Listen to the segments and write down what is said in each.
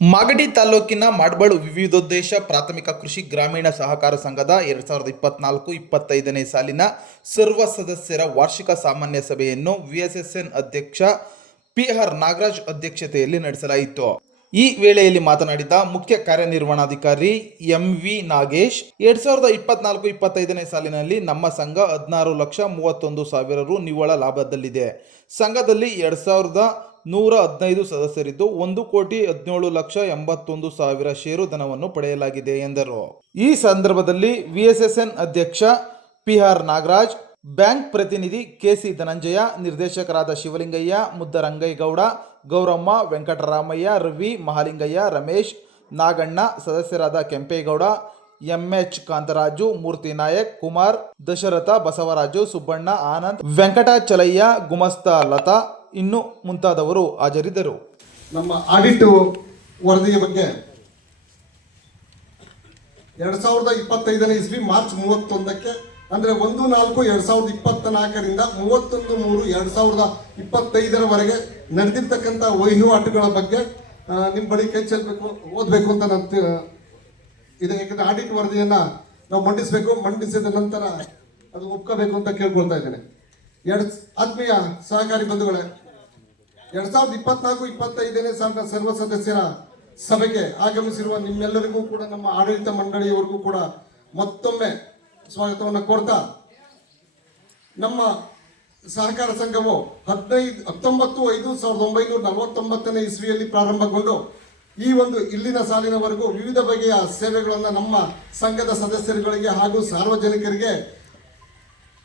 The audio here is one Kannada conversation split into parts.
ಮಾಗಡಿ ತಾಲೂಕಿನ ಮಾಡ್ಬಾಳು ವಿವಿಧೋದ್ದೇಶ ಪ್ರಾಥಮಿಕ ಕೃಷಿ ಗ್ರಾಮೀಣ ಸಹಕಾರ ಸಂಘದ ಎರಡ್ ಸಾವಿರದ ಇಪ್ಪತ್ನಾಲ್ಕು ಇಪ್ಪತ್ತೈದನೇ ಸಾಲಿನ ಸರ್ವ ಸದಸ್ಯರ ವಾರ್ಷಿಕ ಸಾಮಾನ್ಯ ಸಭೆಯನ್ನು ವಿಎಸ್ಎಸ್ಎನ್ ಅಧ್ಯಕ್ಷ ಪಿ ಆರ್ ನಾಗರಾಜ್ ಅಧ್ಯಕ್ಷತೆಯಲ್ಲಿ ನಡೆಸಲಾಯಿತು. ಈ ವೇಳೆಯಲ್ಲಿ ಮಾತನಾಡಿದ ಮುಖ್ಯ ಕಾರ್ಯನಿರ್ವಹಣಾಧಿಕಾರಿ ಎಂ ವಿ ನಾಗೇಶ್, ಎರಡ್ ಸಾವಿರದ ಇಪ್ಪತ್ನಾಲ್ಕು ಇಪ್ಪತ್ತೈದನೇ ಸಾಲಿನಲ್ಲಿ ನಮ್ಮ ಸಂಘ ಹದಿನಾರು ಲಕ್ಷ ಮೂವತ್ತೊಂದು ಸಾವಿರ ರು ನಿವ್ವಳ ಲಾಭದಲ್ಲಿದೆ. ಸಂಘದಲ್ಲಿ ಎರಡ್ ಸಾವಿರದ ನೂರ ಹದಿನೈದು ಸದಸ್ಯರಿದ್ದು ಒಂದು ಕೋಟಿ ಹದಿನೇಳು ಲಕ್ಷ ಎಂಬತ್ತೊಂದು ಸಾವಿರ ಷೇರು ಧನವನ್ನು ಪಡೆಯಲಾಗಿದೆ ಎಂದರು. ಈ ಸಂದರ್ಭದಲ್ಲಿ ವಿಎಸ್ಎಸ್ಎನ್ ಅಧ್ಯಕ್ಷ ಪಿ ಆರ್ ನಾಗರಾಜ್, ಬ್ಯಾಂಕ್ ಪ್ರತಿನಿಧಿ ಕೆಸಿ ಧನಂಜಯ, ನಿರ್ದೇಶಕರಾದ ಶಿವಲಿಂಗಯ್ಯ, ಮುದ್ದರಂಗೈಗೌಡ, ಗೌರಮ್ಮ, ವೆಂಕಟರಾಮಯ್ಯ, ರವಿ, ಮಹಾಲಿಂಗಯ್ಯ, ರಮೇಶ್, ನಾಗಣ್ಣ, ಸದಸ್ಯರಾದ ಕೆಂಪೇಗೌಡ, ಎಂಎಚ್ ಕಾಂತರಾಜು, ಮೂರ್ತಿ ನಾಯಕ್, ಕುಮಾರ್, ದಶರಥ ಬಸವರಾಜು, ಸುಬ್ಬಣ್ಣ, ಆನಂದ್, ವೆಂಕಟಾಚಲಯ್ಯ, ಗುಮಸ್ತ ಲತಾ ಇನ್ನು ಮುಂತಾದವರು ಹಾಜರಿದ್ದರು. ನಮ್ಮ ಆಡಿಟ್ ವರದಿಯ ಬಗ್ಗೆ ಎರಡು ಸಾವಿರದ ಇಪ್ಪತ್ತೈದನೇ ಇಸ್ವಿ ಮಾರ್ಚ್ ಮೂವತ್ತೊಂದಕ್ಕೆ, ಅಂದ್ರೆ ಒಂದು ನಾಲ್ಕು ಎರಡು ಸಾವಿರದ ಇಪ್ಪತ್ತ ನಾಲ್ಕರಿಂದ ಮೂವತ್ತೊಂದು ಮೂರು ಎರಡು ಸಾವಿರದ ಇಪ್ಪತ್ತೈದರವರೆಗೆ ನಡೆದಿರ್ತಕ್ಕಂಥ ವಹಿವಾಟುಗಳ ಬಗ್ಗೆ ನಿಮ್ಮ ಬಳಿ ಕೈ ಚೆಲ್ಲಬೇಕು ಓದಬೇಕು ಅಂತ ನಾನು ಇದೆ. ಯಾಕಂದರೆ ಆಡಿಟ್ ವರದಿಯನ್ನ ನಾವು ಮಂಡಿಸಬೇಕು, ಮಂಡಿಸಿದ ನಂತರ ಅದು ಒಪ್ಕೋಬೇಕು ಅಂತ ಕೇಳ್ಕೊಳ್ತಾ ಇದ್ದೇನೆ. ಎರಡ್ ಆತ್ಮೀಯ ಸಹಕಾರಿ ಬಂಧುಗಳೇ, ಎರಡ್ ಸಾವಿರದ ಇಪ್ಪತ್ನಾಲ್ಕು, ಇಪ್ಪತ್ತೈದನೇ ಸಾಲಿನ ಸರ್ವ ಸದಸ್ಯರ ಸಭೆಗೆ ಆಗಮಿಸಿರುವ ನಿಮ್ಮೆಲ್ಲರಿಗೂ ಕೂಡ, ನಮ್ಮ ಆಡಳಿತ ಮಂಡಳಿಯವರಿಗೂ ಕೂಡ ಮತ್ತೊಮ್ಮೆ ಸ್ವಾಗತವನ್ನು ಕೋರ್ತಾ, ನಮ್ಮ ಸಹಕಾರ ಸಂಘವು ಹದಿನೈದು, ಹತ್ತೊಂಬತ್ತು, ಐದು ಸಾವಿರದ ಒಂಬೈನೂರ ನಲವತ್ತೊಂಬತ್ತನೇ ಇಸ್ವಿಯಲ್ಲಿ ಪ್ರಾರಂಭಗೊಂಡು, ಈ ಒಂದು ಇಲ್ಲಿನ ಸಾಲಿನವರೆಗೂ ವಿವಿಧ ಬಗೆಯ ಸೇವೆಗಳನ್ನು ನಮ್ಮ ಸಂಘದ ಸದಸ್ಯರುಗಳಿಗೆ ಹಾಗೂ ಸಾರ್ವಜನಿಕರಿಗೆ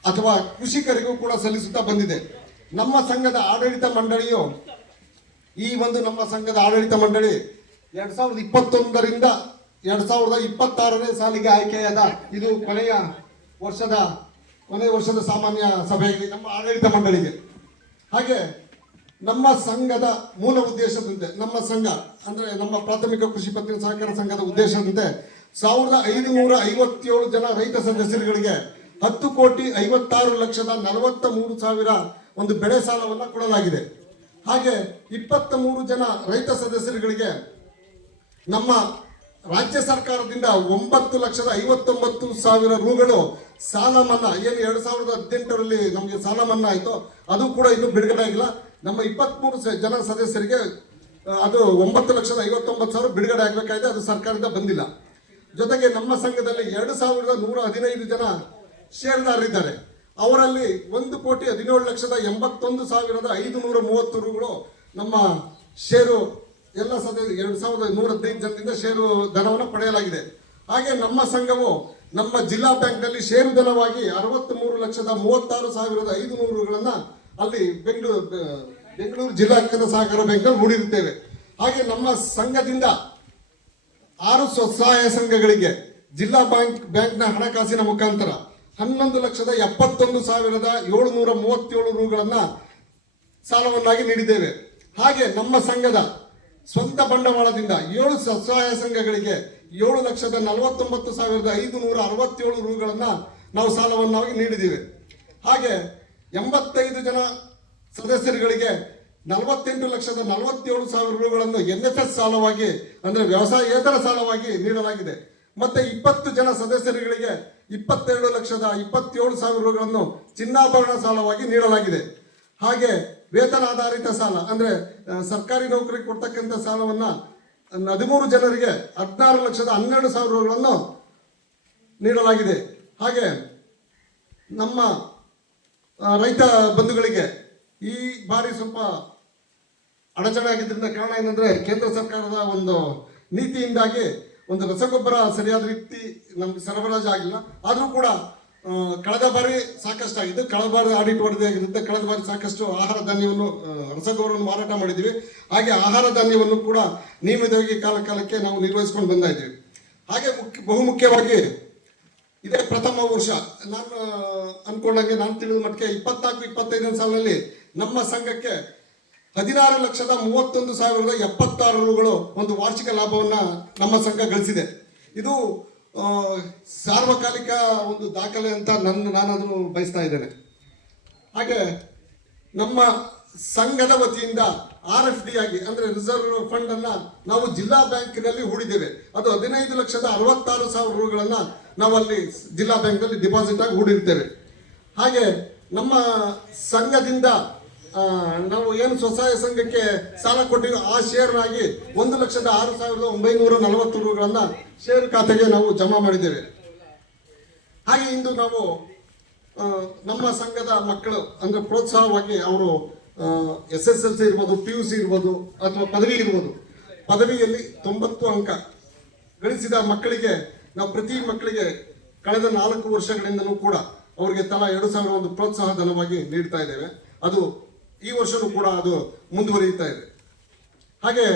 ಅಥವಾ ಕೃಷಿಕರಿಗೂ ಕೂಡ ಸಲ್ಲಿಸುತ್ತಾ ಬಂದಿದೆ. ನಮ್ಮ ಸಂಘದ ಆಡಳಿತ ಮಂಡಳಿಯು ಈ ಒಂದು ನಮ್ಮ ಸಂಘದ ಆಡಳಿತ ಮಂಡಳಿ ಎರಡ್ ಸಾವಿರದ ಇಪ್ಪತ್ತೊಂದರಿಂದ ಎರಡ್ ಸಾವಿರದ ಇಪ್ಪತ್ತಾರನೇ ಸಾಲಿಗೆ ಆಯ್ಕೆಯಾದ ಇದು ಕೊನೆಯ ವರ್ಷದ ಕೊನೆಯ ವರ್ಷದ ಸಾಮಾನ್ಯ ಸಭೆಯಲ್ಲಿ ನಮ್ಮ ಆಡಳಿತ ಮಂಡಳಿಗೆ. ಹಾಗೆ ನಮ್ಮ ಸಂಘದ ಮೂಲ ಉದ್ದೇಶದಂತೆ, ನಮ್ಮ ಸಂಘ ಅಂದ್ರೆ ನಮ್ಮ ಪ್ರಾಥಮಿಕ ಕೃಷಿ ಪತ್ತಿನ ಸಹಕಾರ ಸಂಘದ ಉದ್ದೇಶದಂತೆ ಸಾವಿರದ ಐದುನೂರ ಐವತ್ತೇಳು ಜನ ರೈತ ಸದಸ್ಯರುಗಳಿಗೆ ಹತ್ತು ಕೋಟಿ ಐವತ್ತಾರು ಲಕ್ಷದ ನಲವತ್ತ ಮೂರು ಸಾವಿರ ಒಂದು ಬೆಳೆ ಸಾಲವನ್ನು ಕೊಡಲಾಗಿದೆ. ಹಾಗೆ ಇಪ್ಪತ್ತ ಮೂರು ಜನ ರೈತ ಸದಸ್ಯರುಗಳಿಗೆ ನಮ್ಮ ರಾಜ್ಯ ಸರ್ಕಾರದಿಂದ ಒಂಬತ್ತು ಲಕ್ಷದ ಐವತ್ತೊಂಬತ್ತು ಸಾವಿರ ರೂಗಳು ಸಾಲ ಮನ್ನಾ ಏನು ಎರಡು ಸಾವಿರದ ಹದಿನೆಂಟರಲ್ಲಿ ನಮಗೆ ಸಾಲ ಮನ್ನಾ ಆಯಿತು ಅದು ಕೂಡ ಇನ್ನೂ ಬಿಡುಗಡೆ ಆಗಿಲ್ಲ. ನಮ್ಮ ಇಪ್ಪತ್ತ್ಮೂರು ಜನ ಸದಸ್ಯರಿಗೆ ಅದು ಒಂಬತ್ತು ಲಕ್ಷದ ಐವತ್ತೊಂಬತ್ತು ಸಾವಿರ ಬಿಡುಗಡೆ ಆಗಬೇಕಾಗಿದೆ, ಅದು ಸರ್ಕಾರದಿಂದ ಬಂದಿಲ್ಲ. ಜೊತೆಗೆ ನಮ್ಮ ಸಂಘದಲ್ಲಿ ಎರಡು ಸಾವಿರದ ನೂರ ಹದಿನೈದು ಜನ ಷೇರುದಾರರಿದ್ದಾರೆ. ಅವರಲ್ಲಿ ಒಂದು ಕೋಟಿ ಹದಿನೇಳು ಲಕ್ಷದ ಎಂಬತ್ತೊಂದು ಸಾವಿರದ ಐದು ನೂರ ಮೂವತ್ತು ರೂಗಳು ನಮ್ಮ ಷೇರು, ಎಲ್ಲ ಸದ ಎರಡು ಸಾವಿರದ ನೂರ ಹದಿನೈದು ಜನರಿಂದ ಷೇರು ಧನವನ್ನು ಪಡೆಯಲಾಗಿದೆ. ಹಾಗೆ ನಮ್ಮ ಸಂಘವು ನಮ್ಮ ಜಿಲ್ಲಾ ಬ್ಯಾಂಕ್ನಲ್ಲಿ ಷೇರು ಧನವಾಗಿ ಅರವತ್ತ್ ಮೂರು ಲಕ್ಷದ ಮೂವತ್ತಾರು ಸಾವಿರದ ಐದು ನೂರುಗಳನ್ನ ಅಲ್ಲಿ ಬೆಂಗಳೂರು ಬೆಂಗಳೂರು ಜಿಲ್ಲಾ ಸಹಕಾರ ಬ್ಯಾಂಕ್ನಲ್ಲಿ ಹೂಡಿರುತ್ತೇವೆ. ಹಾಗೆ ನಮ್ಮ ಸಂಘದಿಂದ ಆರು ಸ್ವಸಹಾಯ ಸಂಘಗಳಿಗೆ ಜಿಲ್ಲಾ ಬ್ಯಾಂಕ್, ಬ್ಯಾಂಕ್ನ ಹಣಕಾಸಿನ ಮುಖಾಂತರ ಹನ್ನೊಂದು ಲಕ್ಷದ ಎಪ್ಪತ್ತೊಂದು ಸಾವಿರದ ಏಳುನೂರ ಮೂವತ್ತೇಳು ರೂಗಳನ್ನು ಸಾಲವನ್ನಾಗಿ ನೀಡಿದ್ದೇವೆ. ಹಾಗೆ ನಮ್ಮ ಸಂಘದ ಸ್ವಂತ ಬಂಡವಾಳದಿಂದ ಏಳು ಸ್ವಸಹಾಯ ಸಂಘಗಳಿಗೆ ಏಳು ಲಕ್ಷದ ನಲವತ್ತೊಂಬತ್ತು ಸಾವಿರದ ಐದು ನೂರ ಅರವತ್ತೇಳು ರೂಗಳನ್ನು ನಾವು ಸಾಲವನ್ನಾಗಿ ನೀಡಿದ್ದೇವೆ. ಹಾಗೆ ಎಂಬತ್ತೈದು ಜನ ಸದಸ್ಯರುಗಳಿಗೆ ನಲವತ್ತೆಂಟು ಲಕ್ಷದ ನಲವತ್ತೇಳು ಸಾವಿರ ರೂಗಳನ್ನು ಎನ್ ಎಸ್ ಎಸ್ ಸಾಲವಾಗಿ, ಅಂದ್ರೆ ವ್ಯವಸಾಯೇತರ ಸಾಲವಾಗಿ ನೀಡಲಾಗಿದೆ. ಮತ್ತೆ ಇಪ್ಪತ್ತು ಜನ ಸದಸ್ಯರುಗಳಿಗೆ ಇಪ್ಪತ್ತೆರಡು ಲಕ್ಷದ ಇಪ್ಪತ್ತೇಳು ಸಾವಿರ ರೂಗಳನ್ನು ಚಿನ್ನಾಭರಣ ಸಾಲವಾಗಿ ನೀಡಲಾಗಿದೆ. ಹಾಗೆ ವೇತನ ಆಧಾರಿತ ಸಾಲ, ಅಂದ್ರೆ ಸರ್ಕಾರಿ ನೌಕರಿ ಕೊಡ್ತಕ್ಕಂಥ ಸಾಲವನ್ನ ಹದಿಮೂರು ಜನರಿಗೆ ಹದಿನಾರು ಲಕ್ಷದ ಹನ್ನೆರಡು ಸಾವಿರ ರೂಗಳನ್ನು ನೀಡಲಾಗಿದೆ. ಹಾಗೆ ನಮ್ಮ ರೈತ ಬಂಧುಗಳಿಗೆ ಈ ಬಾರಿ ಸ್ವಲ್ಪ ಅಡಚಣೆ ಆಗಿದ್ದರಿಂದ ಕಾರಣ ಏನಂದ್ರೆ ಕೇಂದ್ರ ಸರ್ಕಾರದ ಒಂದು ನೀತಿಯಿಂದಾಗಿ ಒಂದು ರಸಗೊಬ್ಬರ ಸರಿಯಾದ ರೀತಿ ನಮ್ಗೆ ಸರಬರಾಜು ಆಗಿಲ್ಲ. ಆದರೂ ಕೂಡ ಕಳೆದ ಬಾರಿ ಸಾಕಷ್ಟು ಆಗಿದ್ದು ಕಳೆದ ಬಾರಿ ಆಡಿಟ್ ಹೊಡೆದೇ ಆಗಿರುತ್ತೆ ಕಳೆದ ಬಾರಿ ಸಾಕಷ್ಟು ಆಹಾರ ಧಾನ್ಯವನ್ನು ರಸಗೊಬ್ಬರವನ್ನು ಮಾರಾಟ ಮಾಡಿದ್ದೀವಿ. ಹಾಗೆ ಆಹಾರ ಧಾನ್ಯವನ್ನು ಕೂಡ ನಿಯಮಿತವಾಗಿ ಕಾಲ ಕಾಲಕ್ಕೆ ನಾವು ನಿರ್ವಹಿಸ್ಕೊಂಡು ಬಂದಿದ್ದೀವಿ ಹಾಗೆ ಮುಖ್ಯ ಬಹುಮುಖ್ಯವಾಗಿ ಇದೇ ಪ್ರಥಮ ವರ್ಷ. ನಾನು ಅನ್ಕೊಂಡಂಗೆ ನಾನು ತಿಳಿದ ಮಟ್ಟಿಗೆ ಇಪ್ಪತ್ನಾಲ್ಕು, ಇಪ್ಪತ್ತೈದನೇ ಸಾಲಿನಲ್ಲಿ ನಮ್ಮ ಸಂಘಕ್ಕೆ ಹದಿನಾರು ಲಕ್ಷದ ಮೂವತ್ತೊಂದು ಸಾವಿರದ ಎಪ್ಪತ್ತಾರು ರೂಗಳು ಒಂದು ವಾರ್ಷಿಕ ಲಾಭವನ್ನು ನಮ್ಮ ಸಂಘ ಗಳಿಸಿದೆ. ಇದು ಸಾರ್ವಕಾಲಿಕ ಒಂದು ದಾಖಲೆ ಅಂತ ನನ್ನ ನಾನು ಅದನ್ನು ಬಯಸ್ತಾ ಇದ್ದೇನೆ. ಹಾಗೆ ನಮ್ಮ ಸಂಘದ ವತಿಯಿಂದ ಆರ್ ಎಫ್ ಡಿ ಆಗಿ, ಅಂದ್ರೆ ರಿಸರ್ವ್ ಫಂಡ್ ಅನ್ನ ನಾವು ಜಿಲ್ಲಾ ಬ್ಯಾಂಕಿನಲ್ಲಿ ಹೂಡಿದ್ದೇವೆ. ಅದು ಹದಿನೈದು ಲಕ್ಷದ ಅರವತ್ತಾರು ಸಾವಿರ ರೂಗಳನ್ನು ನಾವು ಅಲ್ಲಿ ಜಿಲ್ಲಾ ಬ್ಯಾಂಕ್ನಲ್ಲಿ ಡಿಪಾಸಿಟ್ ಆಗಿ ಹೂಡಿರ್ತೇವೆ. ಹಾಗೆ ನಮ್ಮ ಸಂಘದಿಂದ ನಾವು ಏನು ಸ್ವಸಹಾಯ ಸಂಘಕ್ಕೆ ಸಾಲ ಕೊಟ್ಟಿರೋ ಆ ಶೇರ್ ಆಗಿ ಒಂದು ಲಕ್ಷದ ಆರು ಸಾವಿರದ ಒಂಬೈನೂರ ನಲವತ್ತು ರೂಗಳನ್ನ ಶೇರ್ ಖಾತೆಗೆ ನಾವು ಜಮಾ ಮಾಡಿದ್ದೇವೆ. ಹಾಗೆ ಇಂದು ನಾವು ನಮ್ಮ ಸಂಘದ ಮಕ್ಕಳು ಅಂದ್ರೆ ಪ್ರೋತ್ಸಾಹವಾಗಿ ಅವರು ಎಸ್ ಎಸ್ ಎಲ್ ಸಿ ಇರ್ಬೋದು, ಪಿ ಯು ಸಿ ಇರ್ಬೋದು ಅಥವಾ ಪದವಿ ಇರ್ಬೋದು, ಪದವಿಯಲ್ಲಿ ತೊಂಬತ್ತು ಅಂಕ ಗಳಿಸಿದ ಮಕ್ಕಳಿಗೆ ನಾವು ಪ್ರತಿ ಮಕ್ಕಳಿಗೆ ಕಳೆದ ನಾಲ್ಕು ವರ್ಷಗಳಿಂದಲೂ ಕೂಡ ಅವರಿಗೆ ತಲಾ ಎರಡು ಸಾವಿರ ಒಂದು ಪ್ರೋತ್ಸಾಹ ಧನವಾಗಿ ನೀಡ್ತಾ ಇದ್ದೇವೆ. ಅದು ಈ ವರ್ಷವೂ ಕೂಡ ಅದು ಮುಂದುವರಿಯುತ್ತಾ ಇದೆ. ಹಾಗೆ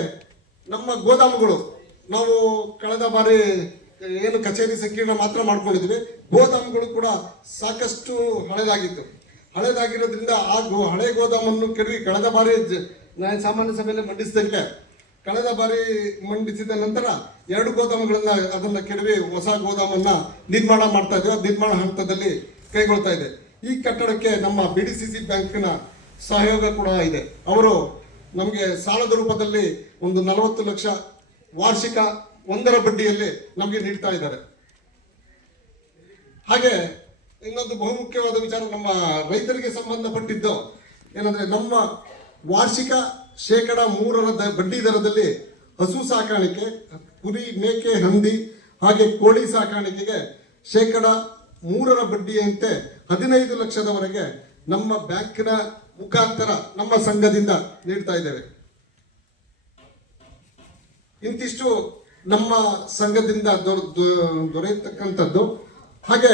ನಮ್ಮ ಗೋದಾಮುಗಳು, ನಾವು ಕಳೆದ ಬಾರಿ ಏನು ಕಚೇರಿ ಸಂಕೀರ್ಣ ಮಾತ್ರ ಮಾಡ್ಕೊಂಡಿದ್ವಿ. ಗೋದಾಮುಗಳು ಕೂಡ ಸಾಕಷ್ಟು ಹಳೆದಾಗಿತ್ತು. ಹಳೆದಾಗಿರೋದ್ರಿಂದ ಆ ಗೋ, ಹಳೆ ಗೋದಾಮನ್ನು ಕೆಡವಿ ಕಳೆದ ಬಾರಿ ನಾನು ಸಾಮಾನ್ಯ ಸಭೆಯಲ್ಲಿ ಮಂಡಿಸಿದಂಗೆ ಕಳೆದ ಬಾರಿ ಮಂಡಿಸಿದ ನಂತರ ಎರಡು ಗೋದಾಮುಗಳನ್ನು ಅದನ್ನ ಕೆಡವಿ ಹೊಸ ಗೋದಾಮನ್ನ ನಿರ್ಮಾಣ ಮಾಡ್ತಾ ಇದ್ದೇವೆ ನಿರ್ಮಾಣ ಹಂತದಲ್ಲಿ ಕೈಗೊಳ್ತಾ ಇದೆ. ಈ ಕಟ್ಟಡಕ್ಕೆ ನಮ್ಮ ಬಿ ಡಿ ಸಿ ಸಿ ಬ್ಯಾಂಕ್ನ ಸಹಯೋಗ ಕೂಡ ಇದೆ. ಅವರು ನಮಗೆ ಸಾಲದ ರೂಪದಲ್ಲಿ ಒಂದು ನಲವತ್ತು ಲಕ್ಷ ವಾರ್ಷಿಕ ಒಂದರ ಬಡ್ಡಿಯಲ್ಲಿ ನಮಗೆ ನೀಡ್ತಾ ಇದ್ದಾರೆ. ಹಾಗೆ ಇನ್ನೊಂದು ಬಹುಮುಖ್ಯವಾದ ವಿಚಾರ, ನಮ್ಮ ರೈತರಿಗೆ ಸಂಬಂಧಪಟ್ಟಿದ್ದು ಏನಂದ್ರೆ, ನಮ್ಮ ವಾರ್ಷಿಕ ಶೇಕಡ ಮೂರರ ಬಡ್ಡಿ ದರದಲ್ಲಿ ಹಸು ಸಾಕಾಣಿಕೆ, ಕುರಿ ಮೇಕೆ, ಹಂದಿ, ಹಾಗೆ ಕೋಳಿ ಸಾಕಾಣಿಕೆಗೆ ಶೇಕಡ ಮೂರರ ಬಡ್ಡಿಯಂತೆ ಹದಿನೈದು ಲಕ್ಷದವರೆಗೆ ನಮ್ಮ ಬ್ಯಾಂಕಿನ ಮುಖಾಂತರ ನಮ್ಮ ಸಂಘದಿಂದ ನೀಡ್ತಾ ಇದ್ದೇವೆ. ಇಂತಿಷ್ಟು ನಮ್ಮ ಸಂಘದಿಂದ ದೊರೆಯತಕ್ಕಂಥದ್ದು. ಹಾಗೆ